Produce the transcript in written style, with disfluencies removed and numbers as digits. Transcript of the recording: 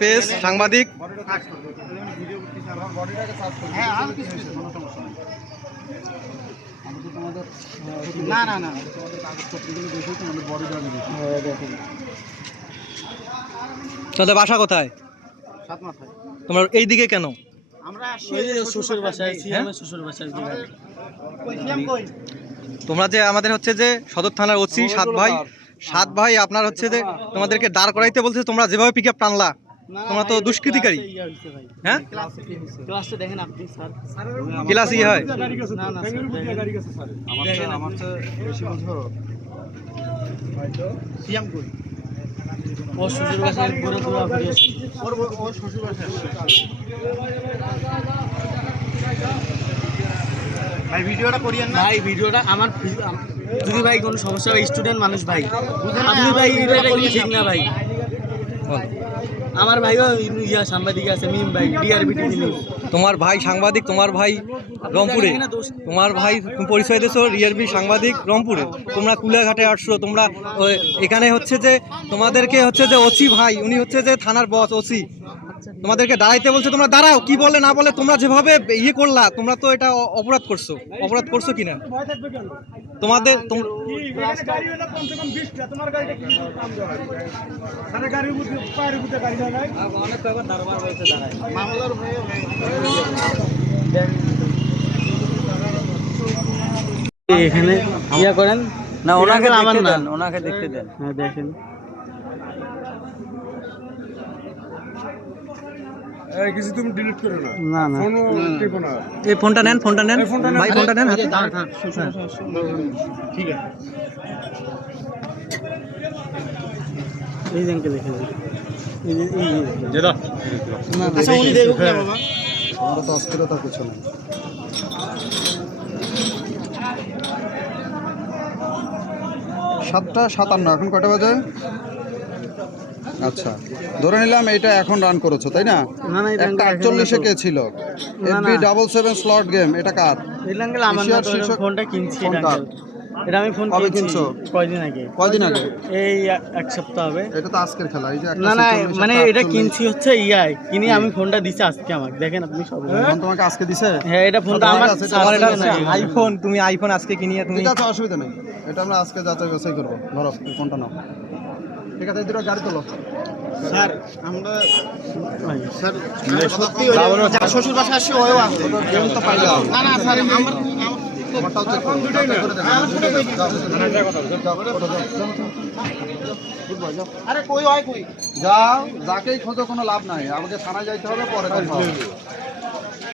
Page সাংবাদিক তোদের বাসা কোথায়? তোমার এই দিকে কেন? তোমরা যে আমাদের হচ্ছে যে সদর থানার ওসি সাত ভাই আপনার হচ্ছে যে তোমাদেরকে দাঁড় করাইতে বলছে, তোমরা যেভাবে পিকআপ টানলা তোমরা তো দুষ্কৃতিকারী। হ্যাঁ ক্লাস ই হয় ভাই ভিডিওটা করিয়েন না ভাই, ভিডিওটা আমার যদি ভাই কোনো সমস্যা হয়, স্টুডেন্ট মানুষ ভাই, আপনি ভাই এটা ঠিক না ভাই। আমার ভাইও সাংবাদিক আছে, মিম ভাই, ডিআরবিটি নিউজ। তোমার ভাই সাংবাদিক, তোমার ভাই রংপুরে, তোমার ভাই পরিচয় দিয়েছো রিআরবি সাংবাদিক রংপুরে, তোমরা কুলাঘাটে আসছো, তোমরা এখানে হচ্ছে যে তোমাদেরকে হচ্ছে যে ওসি ভাই, উনি হচ্ছে যে থানার বস ওসি, তোমাদেরকে দাঁড়াইতে বলছে, তোমরা দাঁড়াও, কি বলে না বলে তোমরা যেভাবে ইয়ে করলা, তোমরা তো এটা অপরাধ করছো কিনা তোমাদের এখানে ইয়া করেন না, ওনাকে আমার না, ওনাকে দেখতে দেন। হ্যাঁ দেখেন, কিছু তুমি ডিলিট করো না, না না ফোনও টিপো না। এই ফোনটা নেন ভাই, ফোনটা নেন হাতে। ঠিক আছে, এই জনকে দেখেন, এই যে জেদা না আচ্ছা উনি দেখুক না বাবা, আমরা তো অস্থিরতা কিছু না। 7:57, এখন কটা বাজে? আচ্ছা, ধরে নিলাম এটা এখন রান করেছো তাই না? না না, এটা 48 কে ছিল FB 77 স্লট গেম, এটা কার? এই আঙ্কেল আমার না, তো ফোনটা কিনছি এটা আঙ্কেল, এটা আমি ফোন কবে কিনছি কিনছো? কয়দিন আগে? এই এক সপ্তাহ হবে। এটা তো আজকের খেলা, এই যে না না, মানে এটা কিনছি হচ্ছে কিনি আমি, ফোনটা দিছে আজকে আমাকে, দেখেন আপনি সব ফোন তোমাকে আজকে দিছে? হ্যাঁ, এটা ফোনটা আমার আমার এটা আইফোন, তুমি আইফোন আজকে কিনিয়ে তুমি, ঠিক আছে, অসুবিধা নেই, এটা আমরা আজকে যাচাই বাছাই করবো। ধরো এই ফোনটা নাও, ঠিক আছে, এই দুটো গাড়ি তোলো। স্যার আমরা স্যার সত্যি শ্বশুর বাসা আসছি, ওও আছে গেম তো পাইলাম না না স্যার, আমার আমারটাও চেক করো, যাচাই করে দেখো। আরে কই হয় কই যাও, যাকেই খোঁজো কোনো লাভ নাই, আমাকে থানায় যাইতে হবে, পরে কথা হবে।